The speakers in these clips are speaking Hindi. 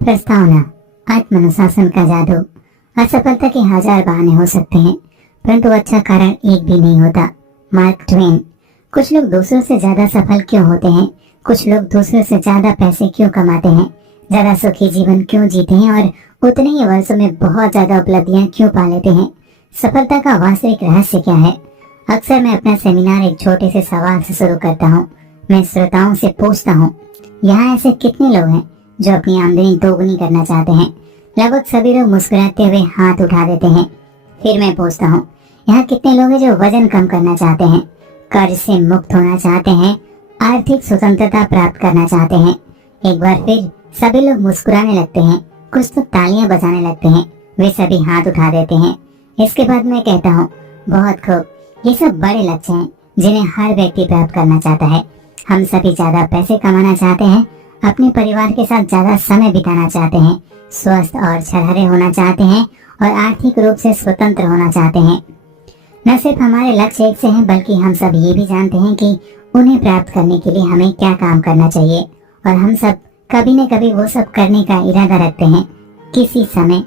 प्रस्तावना। आत्मानुशासन का जादू। असफलता के हजार बहाने हो सकते हैं, परंतु अच्छा कारण एक भी नहीं होता। Mark Twain. कुछ लोग दूसरों से ज्यादा सफल क्यों होते हैं? कुछ लोग दूसरों से ज्यादा पैसे क्यों कमाते हैं? ज्यादा सुखी जीवन क्यों जीते हैं और उतने ही वर्षों में बहुत ज्यादा उपलब्धियां क्यों पा लेते हैं? सफलता का वास्तविक रहस्य क्या है? अक्सर मैं अपना सेमिनार एक छोटे से सवाल से शुरू करता हूँ। मैं श्रोताओं से पूछता हूँ, यहाँ ऐसे कितने लोग हैं जो अपनी आमदनी दोगुनी करना चाहते हैं? लगभग सभी लोग मुस्कुराते हुए हाथ उठा देते हैं। फिर मैं पूछता हूँ, यहाँ कितने लोग हैं जो वजन कम करना चाहते हैं, कर्ज से मुक्त होना चाहते हैं, आर्थिक स्वतंत्रता प्राप्त करना चाहते हैं? एक बार फिर सभी लोग मुस्कुराने लगते हैं, कुछ तो तालियां बजाने लगते हैं, वे सभी हाथ उठा देते हैं। इसके बाद मैं कहता हूँ, बहुत खूब, ये सब बड़े लक्ष्य हैं जिन्हें हर व्यक्ति प्राप्त करना चाहता है। हम सभी ज्यादा पैसे कमाना चाहते हैं, अपने परिवार के साथ ज्यादा समय बिताना चाहते हैं, स्वस्थ और छरहरे होना चाहते हैं और आर्थिक रूप से स्वतंत्र होना चाहते हैं। न सिर्फ हमारे लक्ष्य एक से हैं, बल्कि हम सब ये भी जानते हैं कि उन्हें प्राप्त करने के लिए हमें क्या काम करना चाहिए, और हम सब कभी न कभी वो सब करने का इरादा रखते हैं किसी समय।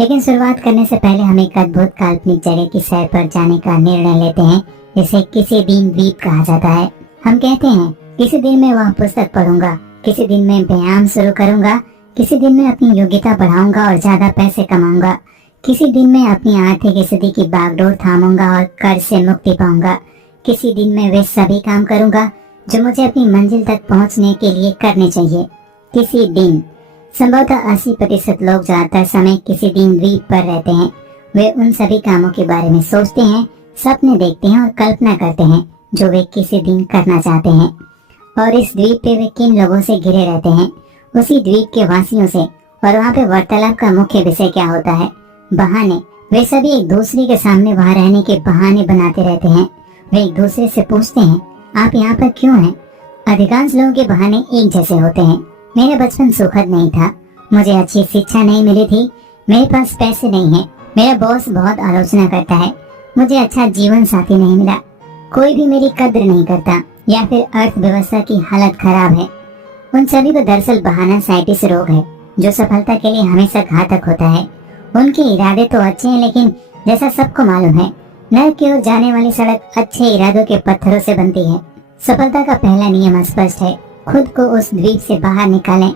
लेकिन शुरुआत करने से पहले हम एक अद्भुत काल्पनिक जगह की सैर पर जाने का निर्णय लेते हैं, जिसे किसी दिन द्वीप कहा जाता है। हम कहते हैं, किसी दिन मैं वह पुस्तक पढ़ूंगा, किसी दिन मैं व्यायाम शुरू करूंगा, किसी दिन मैं अपनी योग्यता बढ़ाऊंगा और ज्यादा पैसे कमाऊंगा, किसी दिन मैं अपनी आर्थिक स्थिति की बागडोर थामूंगा और कर्ज से मुक्ति पाऊंगा, किसी दिन मैं वे सभी काम करूंगा जो मुझे अपनी मंजिल तक पहुंचने के लिए करने चाहिए। किसी दिन। संभवतः 80% लोग ज्यादातर समय किसी दिन द्वीप पर रहते हैं। वे उन सभी कामों के बारे में सोचते हैं, सपने देखते हैं और कल्पना करते हैं जो वे किसी दिन करना चाहते हैं। और इस द्वीप पे वे किन लोगों से घिरे रहते हैं? उसी द्वीप के वासियों से। और वहाँ पे वार्तालाप का मुख्य विषय क्या होता है? बहाने। वे सभी एक दूसरे के सामने वहाँ रहने के बहाने बनाते रहते हैं। वे एक दूसरे से पूछते हैं, आप यहाँ पर क्यों हैं? अधिकांश लोगों के बहाने एक जैसे होते हैं। मेरा बचपन सुखद नहीं था, मुझे अच्छी शिक्षा नहीं मिली थी, मेरे पास पैसे नहीं है, मेरा बॉस बहुत आलोचना करता है, मुझे अच्छा जीवन साथी नहीं मिला, कोई भी मेरी कद्र नहीं करता, या फिर अर्थव्यवस्था की हालत खराब है। उन सभी को दरअसल बहानासाइटिस रोग है, जो सफलता के लिए हमेशा घातक होता है। उनके इरादे तो अच्छे हैं, लेकिन जैसा सबको मालूम है, नरक की ओर जाने वाली सड़क अच्छे इरादों के पत्थरों से बनती है। सफलता का पहला नियम स्पष्ट है, खुद को उस द्वीप से बाहर निकालें।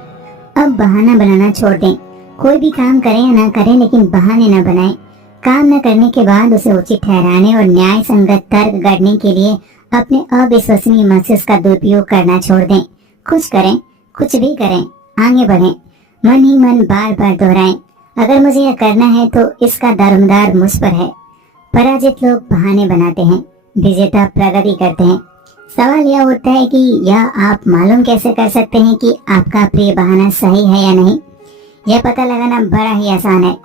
अब बहाना बनाना छोड़ दें। कोई भी काम करें या ना करें, लेकिन बहाने न बनाएं। काम न करने के बाद उसे उचित ठहराने और न्याय संगत तर्क गढ़ने के लिए अपने अविश्वसनीय मस्तिष्क का दुरुपयोग करना छोड़ दें। कुछ करें, कुछ भी करें, आगे बढ़ें, मन ही मन बार बार दोहराएं, अगर मुझे यह करना है तो इसका दारोमदार मुझ पर है। पराजित लोग बहाने बनाते हैं, विजेता प्रगति करते हैं। सवाल यह उठता है कि यह आप मालूम कैसे कर सकते हैं कि आपका प्रिय बहाना सही है या नहीं? यह पता लगाना बड़ा ही आसान है।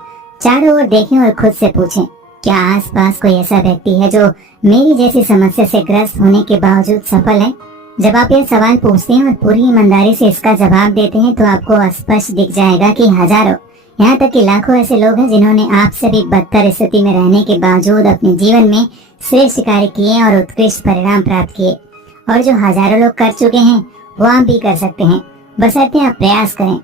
चारों ओर देखें और खुद से पूछें, क्या आसपास कोई ऐसा व्यक्ति है जो मेरी जैसी समस्या से ग्रस्त होने के बावजूद सफल है? जब आप यह सवाल पूछते हैं और पूरी ईमानदारी से इसका जवाब देते हैं, तो आपको स्पष्ट दिख जाएगा कि हजारों, यहाँ तक कि लाखों ऐसे लोग हैं जिन्होंने आपसे भी बदतर स्थिति में रहने के बावजूद अपने जीवन में श्रेष्ठ कार्य किए और उत्कृष्ट परिणाम प्राप्त किए। और जो हजारों लोग कर चुके हैं, वो आप भी कर सकते हैं, बशर्ते आप प्रयास करें।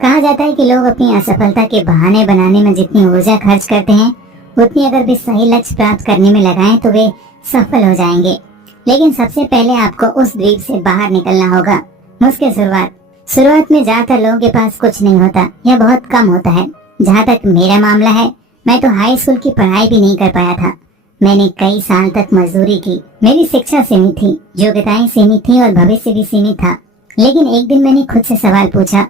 कहा जाता है कि लोग अपनी असफलता के बहाने बनाने में जितनी ऊर्जा खर्च करते हैं, उतनी अगर वे सही लक्ष्य प्राप्त करने में लगाएं तो वे सफल हो जाएंगे। लेकिन सबसे पहले आपको उस द्वीप से बाहर निकलना होगा। मुश्किल शुरुआत में ज्यादातर लोगों के पास कुछ नहीं होता, यह बहुत कम होता है। जहाँ तक मेरा मामला है, मैं तो हाई स्कूल की पढ़ाई भी नहीं कर पाया था। मैंने कई साल तक मजदूरी की। मेरी शिक्षा सीमित थी, योग्यताएं सीमित थी और भविष्य भी सीमित था। लेकिन एक दिन मैंने खुद से सवाल पूछा,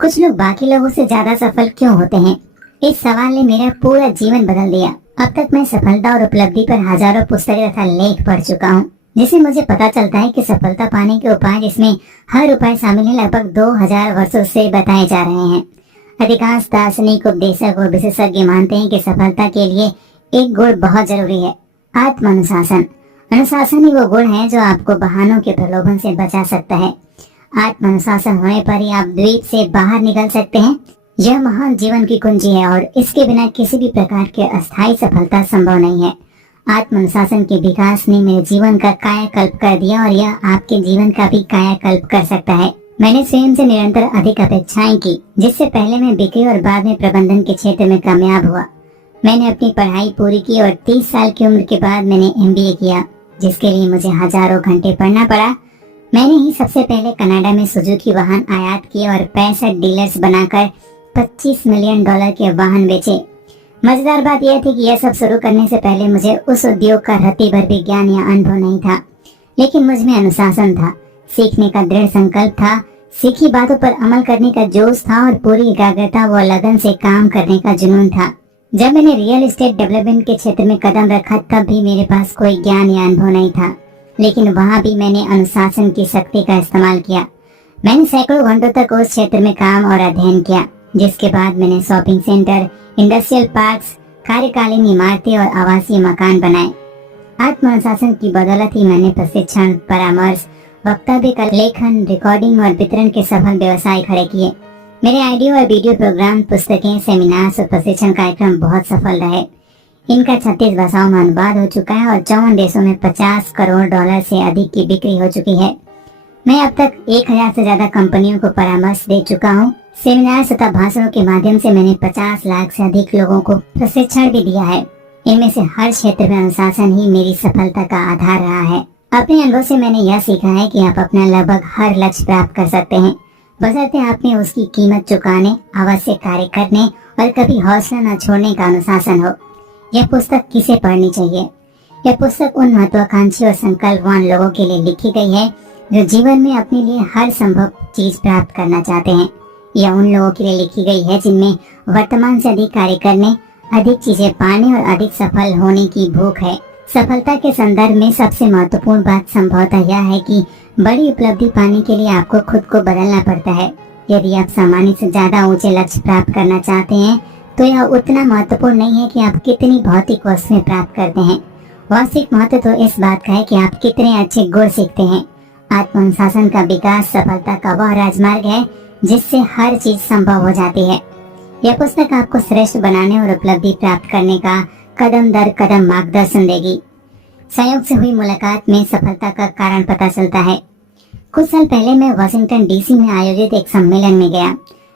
कुछ लोग बाकी लोगों से ज्यादा सफल क्यों होते हैं? इस सवाल ने मेरा पूरा जीवन बदल दिया। अब तक मैं सफलता और उपलब्धि पर हजारों पुस्तकें तथा लेख पढ़ चुका हूँ, जिससे मुझे पता चलता है कि सफलता पाने के उपाय, जिसमें हर उपाय शामिल है, लगभग 2000 वर्षों से बताए जा रहे हैं। अधिकांश दार्शनिक, उपदेशक और विशेषज्ञ मानते हैं कि सफलता के लिए एक गुण बहुत जरूरी है, आत्मानुशासन। अनुशासन ही वो गुण है जो आपको बहानों के प्रलोभन से बचा सकता है। आत्मानुशासन होने पर ही आप द्वीप से बाहर निकल सकते हैं। यह महान जीवन की कुंजी है और इसके बिना किसी भी प्रकार की अस्थायी सफलता संभव नहीं है। आत्मानुशासन के विकास ने मेरे जीवन का कायाकल्प कर दिया और यह आपके जीवन का भी कायाकल्प कर सकता है। मैंने स्वयं से निरंतर अधिक अपेक्षाएं की, जिससे पहले मैं बिक्री और बाद में प्रबंधन के क्षेत्र में कामयाब हुआ। मैंने अपनी पढ़ाई पूरी की और 30 साल की उम्र के बाद मैंने MBA किया, जिसके लिए मुझे हजारों घंटे पढ़ना पड़ा। मैंने ही सबसे पहले कनाडा में सुजुकी वाहन आयात किए और 65 डीलर्स बनाकर $25 मिलियन के वाहन बेचे। मजेदार बात यह थी कि यह सब शुरू करने से पहले मुझे उस उद्योग का रत्ती भर भी ज्ञान या अनुभव नहीं था, लेकिन मुझ में अनुशासन था, सीखने का दृढ़ संकल्प था, सीखी बातों पर अमल करने का जोश था और पूरी एकाग्रता व लगन से काम करने का जुनून था। जब मैंने रियल एस्टेट डेवलपमेंट के क्षेत्र में कदम रखा तब भी मेरे पास कोई ज्ञान या अनुभव नहीं था, लेकिन वहाँ भी मैंने अनुशासन की शक्ति का इस्तेमाल किया। मैंने सैकड़ों घंटों तक उस क्षेत्र में काम और अध्ययन किया, जिसके बाद मैंने शॉपिंग सेंटर, इंडस्ट्रियल पार्क्स, कार्यकालीन इमारतें और आवासीय मकान बनाए। आत्म अनुशासन की बदौलत ही मैंने प्रशिक्षण, परामर्श, वक्तव्य का लेखन, रिकॉर्डिंग और वितरण के सफल व्यवसाय खड़े किए। मेरे ऑडियो और वीडियो प्रोग्राम, पुस्तकें, सेमिनार्स और प्रशिक्षण कार्यक्रम बहुत सफल रहे। इनका 36 भाषाओं में अनुवाद हो चुका है और 54 देशों में $50 करोड़ से अधिक की बिक्री हो चुकी है। मैं अब तक 1000 से ज्यादा कंपनियों को परामर्श दे चुका हूँ। सेमिनार तथा भाषणों के माध्यम से मैंने 50 लाख से अधिक लोगों को प्रशिक्षण भी दिया है। इनमें से हर क्षेत्र में अनुशासन ही मेरी सफलता का आधार रहा है। अपने अनुभव से मैंने यह सीखा है कि आप अपना लगभग हर लक्ष्य प्राप्त कर सकते हैं, बशर्ते आपने उसकी कीमत चुकाने, आवश्यक कार्य करने और कभी हौसला न छोड़ने का अनुशासन हो। यह पुस्तक किसे पढ़नी चाहिए? यह पुस्तक उन महत्वाकांक्षी और संकल्पवान लोगों के लिए लिखी गई है जो जीवन में अपने लिए हर संभव चीज प्राप्त करना चाहते हैं। यह उन लोगों के लिए लिखी गई है जिनमें वर्तमान से अधिक कार्य करने, अधिक चीजें पाने और अधिक सफल होने की भूख है। सफलता के संदर्भ में सबसे महत्वपूर्ण बात संभवतः यह है कि बड़ी उपलब्धि पाने के लिए आपको खुद को बदलना पड़ता है। यदि आप सामान्य से ज्यादा ऊंचे लक्ष्य प्राप्त करना चाहते हैं तो यह उतना महत्वपूर्ण नहीं है कि आप कितनी भौतिक वस्तुएं प्राप्त करते हैं। वास्तविक महत्व तो इस बात का है कि आप कितने अच्छे गुण सीखते हैं। आत्म अनुशासन का विकास सफलता का वह राजमार्ग है जिससे हर चीज संभव हो जाती है। यह पुस्तक आपको श्रेष्ठ बनाने और उपलब्धि प्राप्त करने का कदम दर कदम मार्गदर्शन देगी। संयोग से हुई मुलाकात में सफलता का कारण पता चलता है। कुछ साल पहले मैं वाशिंगटन DC में आयोजित एक सम्मेलन में गया।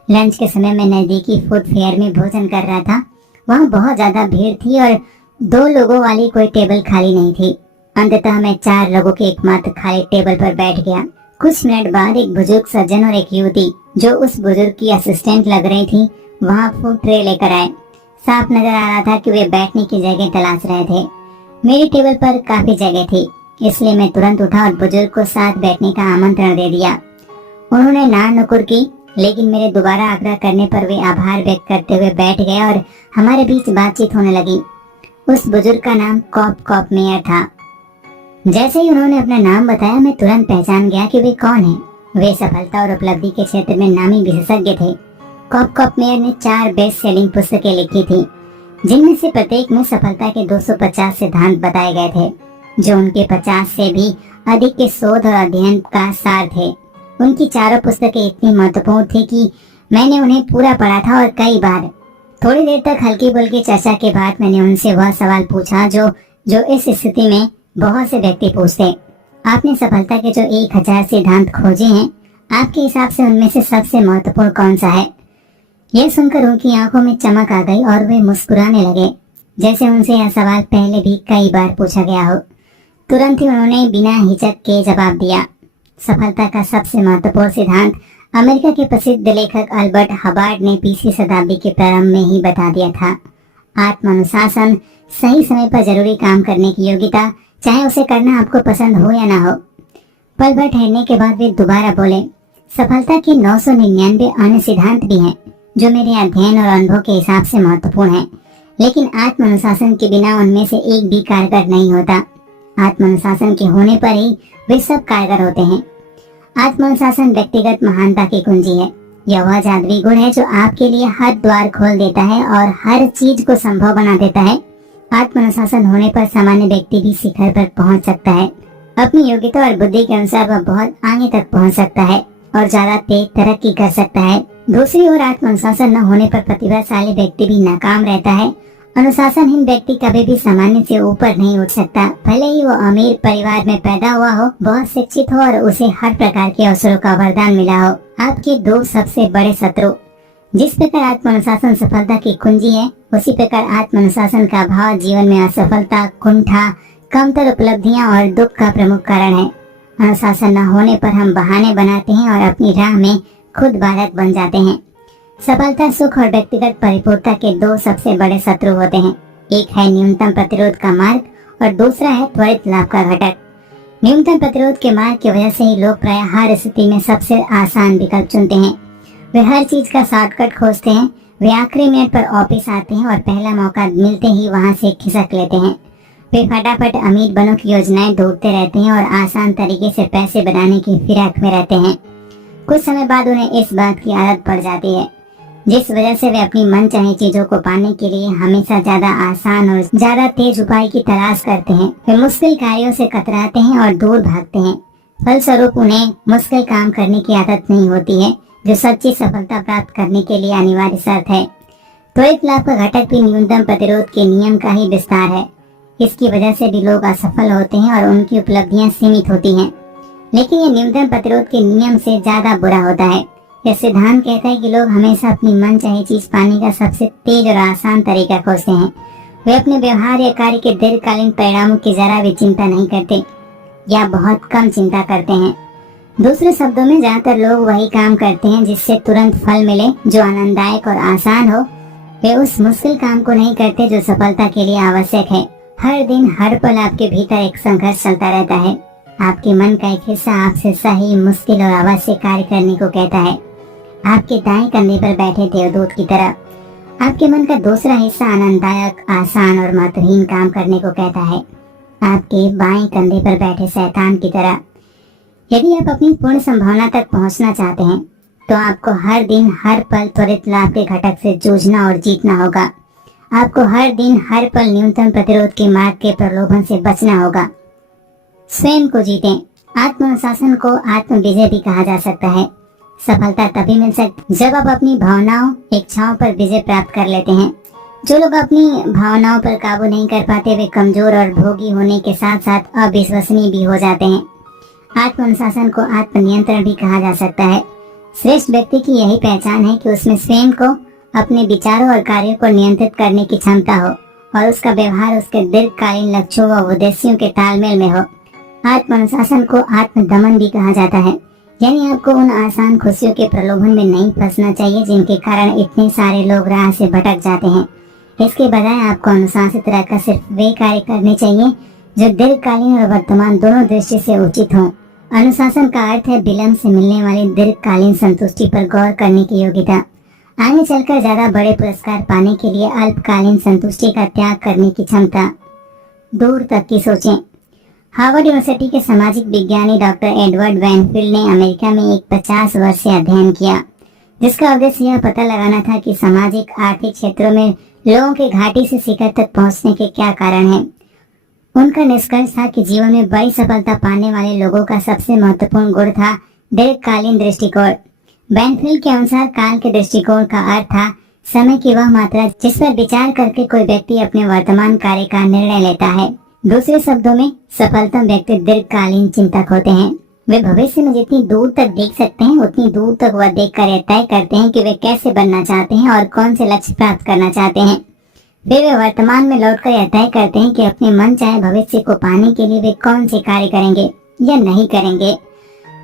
लंच के समय मैं नजदीकी फूड फेयर में भोजन कर रहा था। वहाँ बहुत ज्यादा भीड़ थी और 2 लोगों वाली कोई टेबल खाली नहीं थी। अंततः मैं 4 लोगों के एकमात्र खाली टेबल पर बैठ गया। कुछ मिनट बाद एक बुजुर्ग सज्जन और एक युवती, जो उस बुजुर्ग की असिस्टेंट लग रही थी, वहाँ फूड ट्रे लेकर आए। साफ नजर आ रहा था कि वे बैठने की जगह तलाश रहे थे। मेरी टेबल पर काफी जगह थी, इसलिए मैं तुरंत उठा और बुजुर्ग को साथ बैठने का आमंत्रण दे दिया। उन्होंने ना नुकुर की, लेकिन मेरे दोबारा आग्रह करने पर वे आभार व्यक्त करते हुए बैठ गए और हमारे बीच बातचीत होने लगी। उस बुजुर्ग का नाम कॉप मेयर था। जैसे ही उन्होंने अपना नाम बताया, मैं तुरंत पहचान गया कि वे कौन हैं। वे सफलता और उपलब्धि के क्षेत्र में नामी विशेषज्ञ थे। कॉप मेयर ने 4 बेस्ट सेलिंग पुस्तकें लिखी थी, जिनमें से प्रत्येक में सफलता के 250 सिद्धांत बताए गए थे, जो उनके 50 से भी अधिक के शोध और अध्ययन का सार थे। उनकी चारों पुस्तकें इतनी महत्वपूर्ण थी कि मैंने उन्हें पूरा पढ़ा था और कई बार। थोड़ी देर तक हल्की फुल्की चर्चा के बाद मैंने उनसे वह सवाल पूछा जो इस स्थिति में बहुत से व्यक्ति पूछते। आपने सफलता के जो 1000 सिद्धांत खोजे हैं, आपके हिसाब से उनमें से सबसे महत्वपूर्ण कौन सा है? यह सुनकर उनकी आंखों में चमक आ गई और वे मुस्कुराने लगे, जैसे उनसे यह सवाल पहले भी कई बार पूछा गया हो। तुरंत ही उन्होंने बिना हिचक के जवाब दिया, सफलता का सबसे महत्वपूर्ण सिद्धांत अमेरिका के प्रसिद्ध लेखक अल्बर्ट हबार्ड ने 20वीं शताब्दी के प्रारंभ में ही बता दिया था। आत्म अनुशासन, सही समय पर जरूरी काम करने की योग्यता, चाहे उसे करना आपको पसंद हो या ना हो। पल भर ठहरने के बाद वे दोबारा बोले, सफलता के 999 अन्य सिद्धांत भी हैं जो मेरे अध्ययन और अनुभव के हिसाब से महत्वपूर्ण हैं, लेकिन आत्म अनुशासन के बिना उनमें से एक भी कारगर नहीं होता। आत्म अनुशासन के होने पर ही वे सब कारगर होते हैं। आत्म अनुशासन व्यक्तिगत महानता की कुंजी है। यह वह जादुई गुण है जो आपके लिए हर द्वार खोल देता है और हर चीज को संभव बना देता है। आत्म अनुशासन होने पर सामान्य व्यक्ति भी शिखर पर पहुंच सकता है। अपनी योग्यता और बुद्धि के अनुसार वह बहुत आगे तक पहुंच सकता है और ज्यादा तेज तरक्की कर सकता है। दूसरी ओर आत्म अनुशासन न होने पर प्रतिभाशाली व्यक्ति भी नाकाम रहता है अनुशासनहीन व्यक्ति कभी भी सामान्य से ऊपर नहीं उठ सकता, भले ही वो अमीर परिवार में पैदा हुआ हो, बहुत शिक्षित हो और उसे हर प्रकार के अवसरों का वरदान मिला हो। आपके दो सबसे बड़े शत्रु। जिस प्रकार आत्म अनुशासन सफलता की कुंजी है, उसी प्रकार आत्म अनुशासन का अभाव जीवन में असफलता, कुंठा, कमतर उपलब्धियां और दुख का प्रमुख कारण है। अनुशासन न होने पर हम बहाने बनाते हैं और अपनी राह में खुद बाधक बन जाते हैं। सफलता, सुख और व्यक्तिगत परिपूर्णता के दो सबसे बड़े शत्रु होते हैं। एक है न्यूनतम प्रतिरोध का मार्ग और दूसरा है त्वरित लाभ का घटक। न्यूनतम प्रतिरोध के मार्ग की वजह से ही लोग प्राय हर स्थिति में सबसे आसान विकल्प चुनते हैं। वे हर चीज का शॉर्टकट खोजते हैं। वे आखिरी मिनट पर ऑफिस आते हैं और पहला मौका मिलते ही वहां से खिसक लेते हैं। वे फटाफट अमीर बनने की योजनाएं ढूंढते रहते हैं और आसान तरीके से पैसे बनाने की फिराक में रहते हैं। कुछ समय बाद उन्हें इस बात की आदत पड़ जाती है, जिस वजह से वे अपनी मनचाही चीजों को पाने के लिए हमेशा ज्यादा आसान और ज्यादा तेज उपाय की तलाश करते हैं। वे मुश्किल कार्यों से कतराते हैं और दूर भागते हैं। फलस्वरूप उन्हें मुश्किल काम करने की आदत नहीं होती है, जो सच्ची सफलता प्राप्त करने के लिए अनिवार्य शर्त है। त्वरित लाभ का घटक भी न्यूनतम प्रतिरोध के नियम का ही विस्तार है। इसकी वजह से भी लोग असफल होते हैं और उनकी उपलब्धियां सीमित होती हैं। लेकिन ये न्यूनतम प्रतिरोध के नियम से ज्यादा बुरा होता है। यह सिद्धांत कहता है कि लोग हमेशा अपनी मनचाही चीज पाने का सबसे तेज और आसान तरीका खोजते हैं। वे अपने व्यवहार या कार्य के दीर्घकालीन परिणामों की जरा भी चिंता नहीं करते या बहुत कम चिंता करते हैं। दूसरे शब्दों में, ज्यादातर लोग वही काम करते हैं जिससे तुरंत फल मिले, जो आनंददायक और आसान हो। वे उस मुश्किल काम को नहीं करते जो सफलता के लिए आवश्यक है। हर दिन हर पल आपके भीतर एक संघर्ष चलता रहता है। आपके मन का एक हिस्सा आपसे सही, मुश्किल और आवश्यक कार्य करने को कहता है, आपके दाएं कंधे पर बैठे देवदूत की तरह। आपके मन का दूसरा हिस्सा आनंददायक, आसान और महत्वहीन काम करने को कहता है, आपके बाएं कंधे पर बैठे शैतान की तरह। यदि आप अपनी पूर्ण संभावना तक पहुंचना चाहते हैं, तो आपको हर दिन हर पल त्वरित लाभ के घटक से जूझना और जीतना होगा। आपको हर दिन हर पल न्यूनतम प्रतिरोध के मार्ग के प्रलोभन से बचना होगा। स्वयं को जीतें। आत्म अनुशासन को आत्म विजय भी कहा जा सकता है। सफलता तभी मिल सकती जब आप अपनी भावनाओं, इच्छाओं पर विजय प्राप्त कर लेते हैं। जो लोग अपनी भावनाओं पर काबू नहीं कर पाते, वे कमजोर और भोगी होने के साथ साथ अविश्वसनीय भी हो जाते हैं। आत्म अनुशासन को आत्म नियंत्रण भी कहा जा सकता है। श्रेष्ठ व्यक्ति की यही पहचान है कि उसमें स्वयं को, अपने विचारों और कार्यों को नियंत्रित करने की क्षमता हो और उसका व्यवहार उसके दीर्घकालीन लक्ष्यों व उद्देश्यों के तालमेल में हो। आत्म अनुशासन को आत्म दमन भी कहा जाता है, यानी आपको उन आसान खुशियों के प्रलोभन में नहीं फंसना चाहिए जिनके कारण इतने सारे लोग राह से भटक जाते हैं। इसके बजाय आपको अनुशासित रहकर सिर्फ वे कार्य करने चाहिए जो दीर्घकालीन और वर्तमान दोनों दृष्टि से उचित हों। अनुशासन का अर्थ है विलंब से मिलने वाली दीर्घकालीन संतुष्टि पर गौर करने की योग्यता। आगे चलकर ज्यादा बड़े पुरस्कार पाने के लिए अल्पकालीन संतुष्टि का त्याग करने की क्षमता। दूर तक की सोचें। हार्वर्ड यूनिवर्सिटी के सामाजिक विज्ञानी डॉक्टर एडवर्ड वैनफील्ड ने अमेरिका में एक 50 वर्षीय अध्ययन किया, जिसका उद्देश्य यह पता लगाना था कि सामाजिक आर्थिक क्षेत्रों में लोगों के घाटी से शिखर तक पहुंचने के क्या कारण हैं। उनका निष्कर्ष था कि जीवन में बड़ी सफलता पाने वाले लोगों का सबसे महत्वपूर्ण गुण था दीर्घकालीन दृष्टिकोण। वैनफील्ड के अनुसार काल के दृष्टिकोण का अर्थ था समय की वह मात्रा जिस पर विचार करके कोई व्यक्ति अपने वर्तमान कार्य का निर्णय लेता है। दूसरे शब्दों में, सफलतम व्यक्ति दीर्घकालीन चिंतक होते हैं। वे भविष्य में जितनी दूर तक देख सकते हैं, उतनी दूर तक वह देखकर यह तय करते हैं कि वे कैसे बनना चाहते हैं और कौन से लक्ष्य प्राप्त करना चाहते हैं। फिर वे वर्तमान में लौटकर यह तय करते हैं कि अपने मन चाहे भविष्य को पाने के लिए वे कौन से कार्य करेंगे या नहीं करेंगे।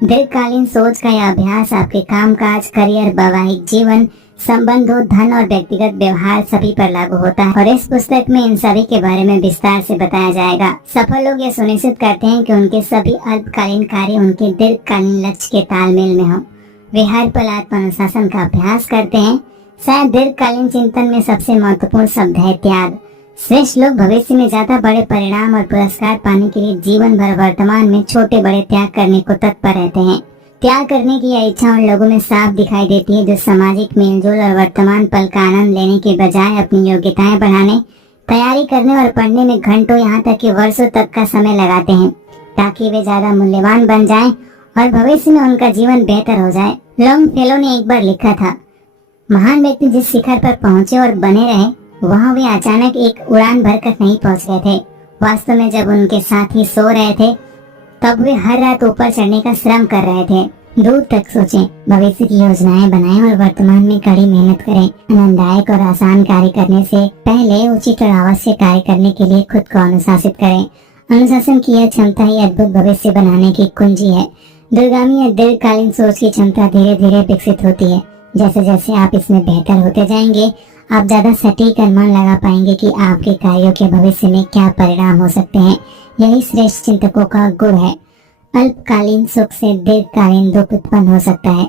दीर्घकालीन सोच का यह अभ्यास आपके कामकाज, करियर, वैवाहिक जीवन, संबंधों, धन और व्यक्तिगत व्यवहार सभी पर लागू होता है और इस पुस्तक में इन सभी के बारे में विस्तार से बताया जाएगा। सफल लोग यह सुनिश्चित करते हैं कि उनके सभी अल्पकालीन कार्य उनके दीर्घकालीन लक्ष्य के तालमेल में हो। वे हर पल आत्म अनुशासन का अभ्यास करते हैं। शायद दीर्घकालीन चिंतन में सबसे महत्वपूर्ण शब्द है त्याग। श्रेष्ठ लोग भविष्य में ज्यादा बड़े परिणाम और पुरस्कार पाने के लिए जीवन भर वर्तमान में छोटे बड़े त्याग करने को तत्पर रहते हैं। त्याग करने की यह इच्छा उन लोगों में साफ दिखाई देती है जो सामाजिक मेलजोल और वर्तमान पल का आनंद लेने के बजाय अपनी योग्यताएं बढ़ाने, तैयारी करने और पढ़ने में घंटों यहाँ तक कि वर्षों तक का समय लगाते हैं, ताकि वे ज्यादा मूल्यवान बन जाएं और भविष्य में उनका जीवन बेहतर हो जाए। लॉन्गफेलो ने एक बार लिखा था, महान व्यक्ति जिस शिखर पर पहुंचे और बने रहे, वहाँ वे अचानक एक उड़ान भरकर नहीं पहुँच रहे थे। वास्तव में जब उनके साथी सो रहे थे तब वे हर रात ऊपर चढ़ने का श्रम कर रहे थे। दूर तक सोचें, भविष्य की योजनाएं बनाएं और वर्तमान में कड़ी मेहनत करें। आनंददायक और आसान कार्य करने से पहले उचित और आवश्यक कार्य करने के लिए खुद को अनुशासित करें। अनुशासन की यह क्षमता ही अद्भुत भविष्य बनाने की कुंजी है। दूरगामी या दीर्घकालीन सोच की क्षमता धीरे धीरे विकसित होती है। जैसे जैसे आप इसमें बेहतर होते जाएंगे, आप ज्यादा सटीक अनुमान लगा पाएंगे कि आपके कार्यों के भविष्य में क्या परिणाम हो सकते हैं। यही श्रेष्ठ चिंतकों का गुण है। अल्पकालीन सुख से दीर्घकालीन दुख उत्पन्न हो सकता है।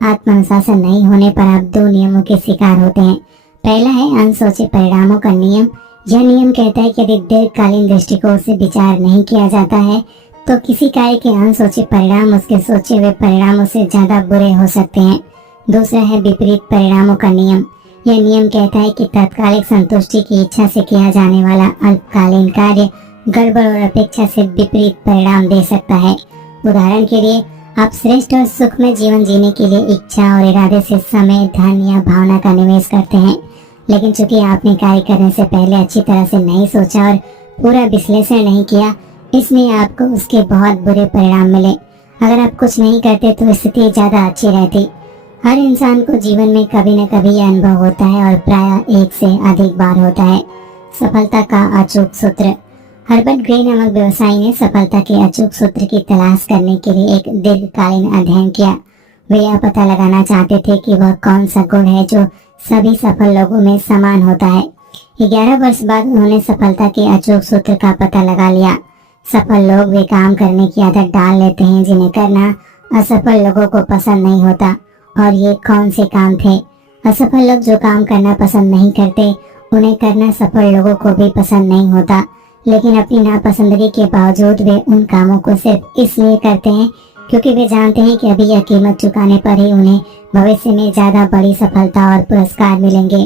आत्म अनुशासन नहीं होने पर आप दो नियमों के शिकार होते हैं। पहला है अनसोचे परिणामों का नियम। यह नियम कहता है कि यदि दीर्घकालीन दृष्टिकोण से विचार नहीं किया जाता है तो किसी कार्य के अनसोचे परिणाम उसके सोचे हुए परिणामों से ज्यादा बुरे हो सकते हैं। दूसरा है विपरीत परिणामों का नियम। यह नियम कहता है कि तात्कालिक संतुष्टि की इच्छा से किया जाने वाला अल्पकालीन कार्य गड़बड़ और अपेक्षा से विपरीत परिणाम दे सकता है। उदाहरण के लिए, आप श्रेष्ठ और सुखमय जीवन जीने के लिए इच्छा और इरादे से समय, धन या भावना का निवेश करते हैं, लेकिन चूंकि आपने कार्य करने से पहले अच्छी तरह से नहीं सोचा और पूरा विश्लेषण नहीं किया, इसलिए आपको उसके बहुत बुरे परिणाम मिले। अगर आप कुछ नहीं करते तो स्थिति ज्यादा अच्छी रहती। हर इंसान को जीवन में कभी न कभी यह अनुभव होता है और प्रायः एक से अधिक बार होता है। सफलता का अचूक सूत्र। हर्बर्ट ग्रे नामक व्यवसायी ने सफलता के अचूक सूत्र की तलाश करने के लिए एक दीर्घकालीन अध्ययन किया। वे यह पता लगाना चाहते थे कि वह कौन सा गुण है जो सभी सफल लोगों में समान होता है। 11 वर्ष बाद उन्होंने सफलता के अचूक सूत्र का पता लगा लिया। सफल लोग वे काम करने की आदत डाल लेते हैं जिन्हें करना असफल लोगों को पसंद नहीं होता। और ये कौन से काम थे? असफल लोग जो काम करना पसंद नहीं करते, उन्हें करना सफल लोगों को भी पसंद नहीं होता, लेकिन अपनी नापसंदगी के बावजूद वे उन कामों को सिर्फ इसलिए करते हैं क्योंकि वे जानते हैं कि अभी यह कीमत चुकाने पर ही उन्हें भविष्य में ज्यादा बड़ी सफलता और पुरस्कार मिलेंगे।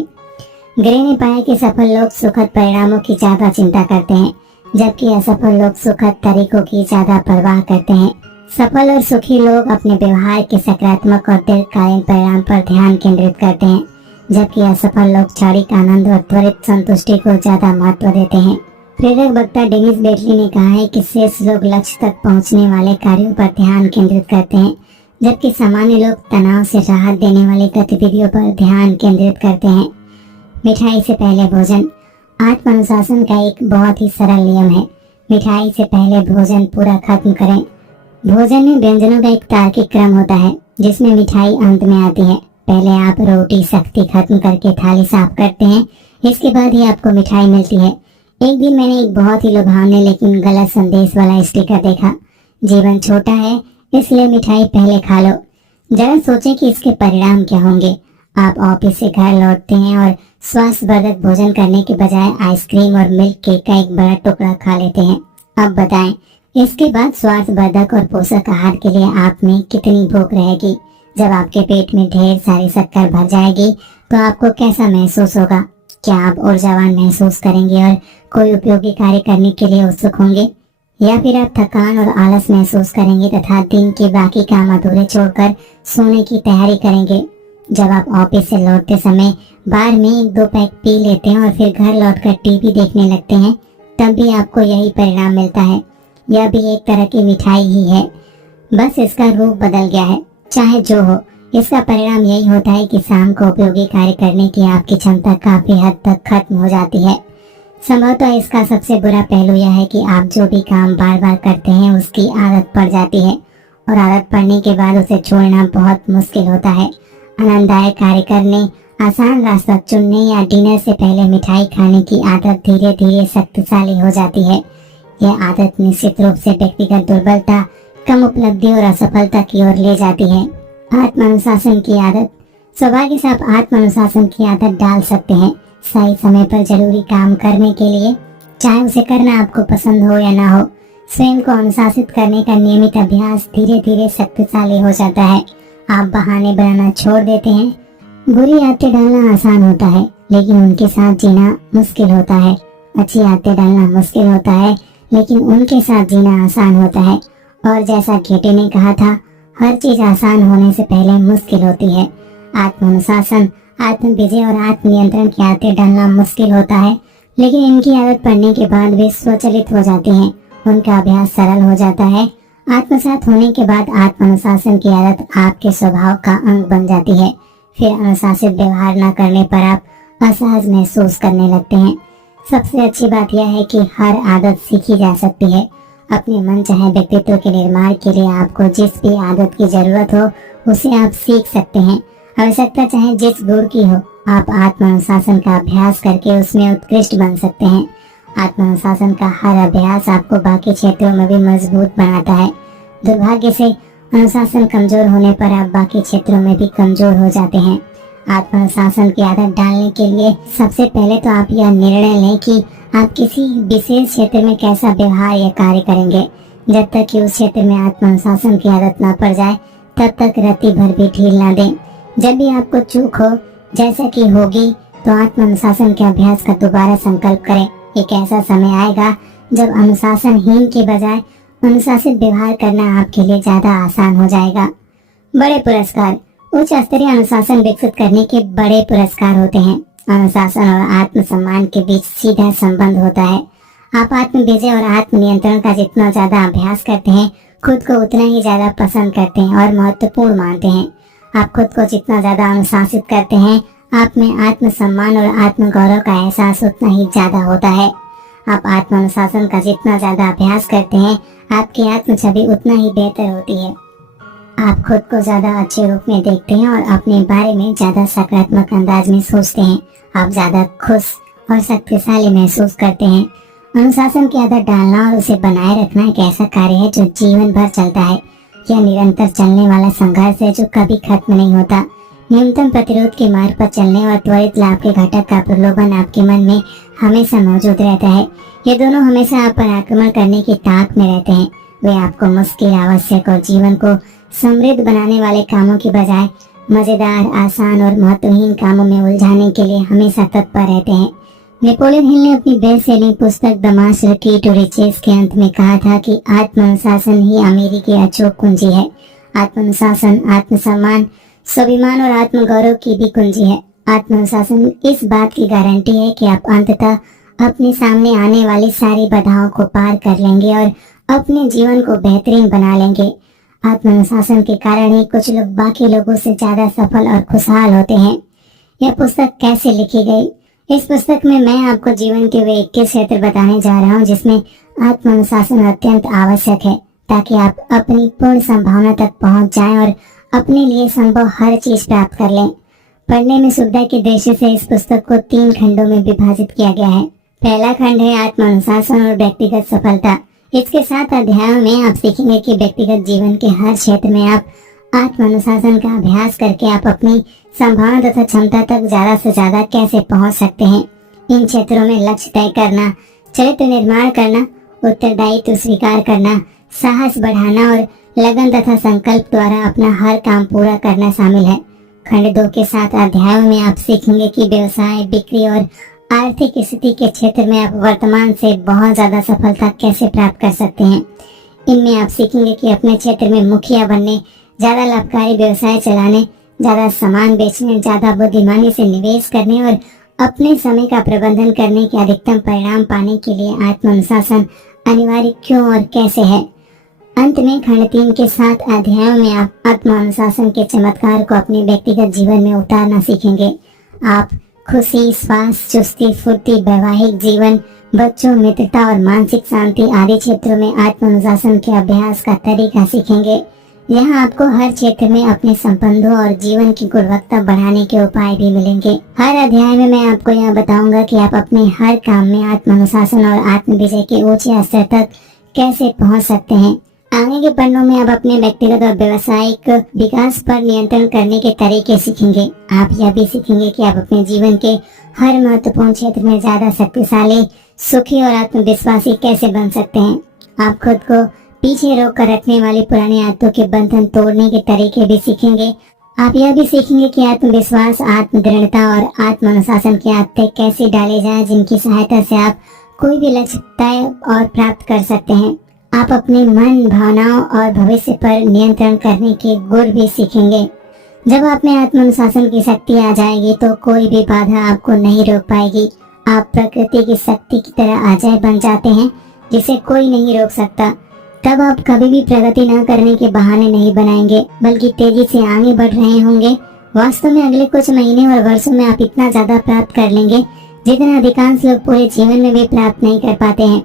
ग्रे ने पाया कि सफल लोग सुखद परिणामों की ज्यादा चिंता करते हैं, जबकि असफल लोग सुखद तरीकों की ज्यादा परवाह करते हैं। सफल और सुखी लोग अपने व्यवहार के सकारात्मक और दीर्घकालीन परिणाम पर ध्यान केंद्रित करते हैं, जबकि असफल लोग क्षणिक आनंद और त्वरित संतुष्टि को ज्यादा महत्व देते हैं। प्रेरक वक्ता डेनिस बेटली ने कहा है कि शेष लोग लक्ष्य तक पहुंचने वाले कार्यों पर ध्यान केंद्रित करते हैं, जबकि सामान्य लोग तनाव से राहत देने वाली गतिविधियों पर ध्यान केंद्रित करते हैं। मिठाई से पहले भोजन। आत्म अनुशासन का एक बहुत ही सरल नियम है, मिठाई से पहले भोजन पूरा खत्म करें। भोजन में व्यंजनों का एक तार्किक क्रम होता है जिसमें मिठाई अंत में आती है। पहले आप रोटी सख्ती खत्म करके थाली साफ करते हैं, इसके बाद ही आपको मिठाई मिलती है। एक दिन मैंने एक बहुत ही लुभावने लेकिन गलत संदेश वाला स्टिकर देखा, जीवन छोटा है इसलिए मिठाई पहले खा लो। जरा सोचें कि इसके परिणाम क्या होंगे। आप ऑफिस से घर लौटते हैं और स्वास्थ्यवर्धक भोजन करने के बजाय आइसक्रीम और मिल्क केक का एक बड़ा टुकड़ा खा लेते हैं। अब बताएं, इसके बाद स्वास्थ्यवर्धक और पोषक आहार के लिए आप में कितनी भूख रहेगी? जब आपके पेट में ढेर सारी शक्कर भर जाएगी तो आपको कैसा महसूस होगा? क्या आप ऊर्जावान महसूस करेंगे और कोई उपयोगी कार्य करने के लिए उत्सुक होंगे, या फिर आप थकान और आलस महसूस करेंगे तथा दिन के बाकी काम अधूरे छोड़कर सोने की तैयारी करेंगे? जब आप ऑफिस से लौटते समय बार में 1-2 पैक पी लेते हैं और फिर घर लौटकर टीवी देखने लगते हैं, तब भी आपको यही परिणाम मिलता है। यह भी एक तरह की मिठाई ही है, बस इसका रूप बदल गया है। चाहे जो हो, इसका परिणाम यही होता है कि शाम को उपयोगी कार्य करने की आपकी क्षमता काफी हद तक खत्म हो जाती है। संभवतः इसका सबसे बुरा पहलू यह है कि आप जो भी काम बार बार करते हैं उसकी आदत पड़ जाती है, और आदत पड़ने के बाद उसे छोड़ना बहुत मुश्किल होता है। आनंददायक कार्य करने, आसान रास्ता चुनने या डिनर से पहले मिठाई खाने की आदत धीरे धीरे शक्तिशाली हो जाती है। यह आदत निश्चित रूप से व्यक्तिगत दुर्बलता, कम उपलब्धि और असफलता की ओर ले जाती है। आत्म अनुशासन की आदत। सौभाग्य से आप आत्म अनुशासन की आदत डाल सकते हैं सही समय पर जरूरी काम करने के लिए, चाहे उसे करना आपको पसंद हो या ना हो। स्वयं को अनुशासित करने का नियमित अभ्यास धीरे धीरे शक्तिशाली हो जाता है। आप बहाने बनाना छोड़ देते हैं। बुरी आदतें डालना आसान होता है, लेकिन उनके साथ जीना मुश्किल होता है। अच्छी आदतें डालना मुश्किल होता है, लेकिन उनके साथ जीना आसान होता है। और जैसा गेटे ने कहा था, हर चीज आसान होने से पहले मुश्किल होती है। आत्म अनुशासन आत्म विजय और आत्म नियंत्रण की आदतें डालना मुश्किल होता है, लेकिन इनकी आदत पड़ने के बाद वे स्वचालित हो जाती हैं। उनका अभ्यास सरल हो जाता है। आत्मसात होने के बाद आत्म अनुशासन की आदत आपके स्वभाव का अंग बन जाती है। फिर अनुशासित व्यवहार न करने पर आप असहज महसूस करने लगते हैं। सबसे अच्छी बात यह है कि हर आदत सीखी जा सकती है। अपने मन चाहे व्यक्तित्व के निर्माण के लिए आपको जिस भी आदत की जरूरत हो उसे आप सीख सकते हैं। आवश्यकता चाहे जिस गुण की हो, आप आत्म अनुशासन का अभ्यास करके उसमें उत्कृष्ट बन सकते हैं। आत्म अनुशासन का हर अभ्यास आपको बाकी क्षेत्रों में भी मजबूत बनाता है। दुर्भाग्य से अनुशासन कमजोर होने पर आप बाकी क्षेत्रों में भी कमजोर हो जाते हैं। आत्म अनुशासन की आदत डालने के लिए सबसे पहले तो आप यह निर्णय लें कि आप किसी विशेष क्षेत्र में कैसा व्यवहार या कार्य करेंगे। जब तक कि उस क्षेत्र में आत्म अनुशासन की आदत न पड़ जाए तब तक रत्ती भर भी ढील न दें। जब भी आपको चूक हो, जैसा कि होगी, तो आत्म अनुशासन के अभ्यास का दोबारा संकल्प करें। एक ऐसा समय आएगा जब अनुशासनहीन के बजाय अनुशासित व्यवहार करना आपके लिए ज्यादा आसान हो जाएगा। बड़े पुरस्कार। उच्च स्तरीय अनुशासन विकसित करने के बड़े पुरस्कार होते हैं। अनुशासन और आत्मसम्मान के बीच सीधा संबंध होता है। आप आत्म विजय और आत्म नियंत्रण का जितना ज्यादा अभ्यास करते हैं, खुद को उतना ही ज्यादा पसंद करते हैं और महत्वपूर्ण मानते हैं। आप खुद को जितना ज्यादा अनुशासित करते हैं, आप में आत्मसम्मान और आत्म गौरव का एहसास उतना ही ज्यादा होता है। आप आत्म अनुशासन का जितना ज्यादा अभ्यास करते हैं, आपकी आत्म छवि उतना ही बेहतर होती है। आप खुद को ज्यादा अच्छे रूप में देखते हैं और अपने बारे में ज्यादा सकारात्मक अंदाज में सोचते हैं। आप ज्यादा खुश और शक्तिशाली महसूस करते हैं। अनुशासन की आदत डालना और उसे बनाए रखना एक ऐसा कार्य है जो जीवन भर चलता है। यह निरंतर चलने वाला संघर्ष है जो कभी खत्म नहीं होता। न्यूनतम प्रतिरोध के मार्ग पर चलने और त्वरित लाभ के घटक का प्रलोभन आपके मन में हमेशा मौजूद रहता है। ये दोनों हमेशा आप पर आक्रमण करने की ताक में रहते हैं। वे आपको मुश्किल, आवश्यक और जीवन को समृद्ध बनाने वाले कामों की बजाय मजेदार, आसान और महत्वहीन कामों में उलझाने के लिए हमेशा तत्पर रहते हैं। नेपोलियन हिल ने अपनी बेस्ट सेलिंग पुस्तक द मास्टर की टू रिचेस के अंत में कहा था कि आत्म अनुशासन ही अमीरी की अचूक कुंजी है। आत्म अनुशासन आत्मसम्मान, स्वाभिमान और आत्म गौरव की भी कुंजी है। आत्म अनुशासन इस बात की गारंटी है कि आप अंततः अपने सामने आने वाली सारी बाधाओं को पार कर लेंगे और अपने जीवन को बेहतरीन बना लेंगे। आत्म अनुशासन के कारण ही कुछ लोग बाकी लोगों से ज्यादा सफल और खुशहाल होते हैं। यह पुस्तक कैसे लिखी गई? इस पुस्तक में मैं आपको जीवन के वे 21 क्षेत्र बताने जा रहा हूँ जिसमें आत्म अनुशासन अत्यंत आवश्यक है, ताकि आप अपनी पूर्ण संभावना तक पहुँच जाएं और अपने लिए संभव हर चीज प्राप्त कर लें। पढ़ने में सुविधा की दृष्टि से इस पुस्तक को 3 खंडों में विभाजित किया गया है। पहला खंड है आत्म अनुशासन और व्यक्तिगत सफलता। इसके 7 अध्यायों में आप सीखेंगे कि व्यक्तिगत जीवन के हर क्षेत्र में आप आत्म अनुशासन का अभ्यास करके आप अपनी संभावना तथा क्षमता तक ज्यादा से ज्यादा कैसे पहुंच सकते हैं। इन क्षेत्रों में लक्ष्य तय करना, चरित्र निर्माण करना, उत्तरदायित्व स्वीकार करना, साहस बढ़ाना और लगन तथा संकल्प द्वारा अपना हर काम पूरा करना शामिल है। खंड 2 के 7 अध्यायों में आप सीखेंगे कि व्यवसाय, बिक्री और आर्थिक स्थिति के क्षेत्र में आप वर्तमान से बहुत ज्यादा सफलता कैसे प्राप्त कर सकते हैं। इनमें आप सीखेंगे कि अपने क्षेत्र में मुखिया बनने, ज्यादा लाभकारी व्यवसाय चलाने, ज्यादा सामान बेचने, ज्यादा बुद्धिमानी से निवेश करने और अपने समय का प्रबंधन करने के अधिकतम परिणाम पाने के लिए आत्म अनुशासन अनिवार्य क्यों और कैसे है। अंत में खंड 3 के 7 अध्यायों में आप आत्म अनुशासन के चमत्कार को अपने व्यक्तिगत जीवन में उतारना सीखेंगे। आप खुशी, स्वास्थ्य, चुस्ती, फुर्ती, वैवाहिक जीवन, बच्चों, मित्रता और मानसिक शांति आदि क्षेत्रों में आत्म अनुशासन के अभ्यास का तरीका सीखेंगे। यहाँ आपको हर क्षेत्र में अपने संबंधों और जीवन की गुणवत्ता बढ़ाने के उपाय भी मिलेंगे। हर अध्याय में मैं आपको यह बताऊंगा कि आप अपने हर काम में आत्म अनुशासन और आत्म विजय के ऊंचे स्तर तक कैसे पहुँच सकते हैं। आगे के पन्नों में आप अपने व्यक्तिगत और व्यवसायिक विकास पर नियंत्रण करने के तरीके सीखेंगे। आप यह भी सीखेंगे कि आप अपने जीवन के हर महत्वपूर्ण क्षेत्र में ज्यादा शक्तिशाली, सुखी और आत्मविश्वासी कैसे बन सकते हैं। आप खुद को पीछे रोक कर रखने वाली पुरानी आदतों के बंधन तोड़ने के तरीके भी सीखेंगे। आप यह भी सीखेंगे कि आत्मविश्वास, आत्म दृढ़ता और आत्म अनुशासन की आदतें कैसे डाली जाए, जिनकी सहायता से आप कोई भी लक्ष्य तय और प्राप्त कर सकते हैं। आप अपने मन, भावनाओं और भविष्य पर नियंत्रण करने के गुण भी सीखेंगे। जब आप में आत्मानुशासन की शक्ति आ जाएगी तो कोई भी बाधा आपको नहीं रोक पाएगी। आप प्रकृति की शक्ति की तरह अजय बन जाते हैं जिसे कोई नहीं रोक सकता। तब आप कभी भी प्रगति न करने के बहाने नहीं बनाएंगे, बल्कि तेजी से आगे बढ़ रहे होंगे। वास्तव में अगले कुछ महीने और वर्षों में आप इतना ज्यादा प्राप्त कर लेंगे जितना अधिकांश लोग पूरे जीवन में भी प्राप्त नहीं कर पाते हैं।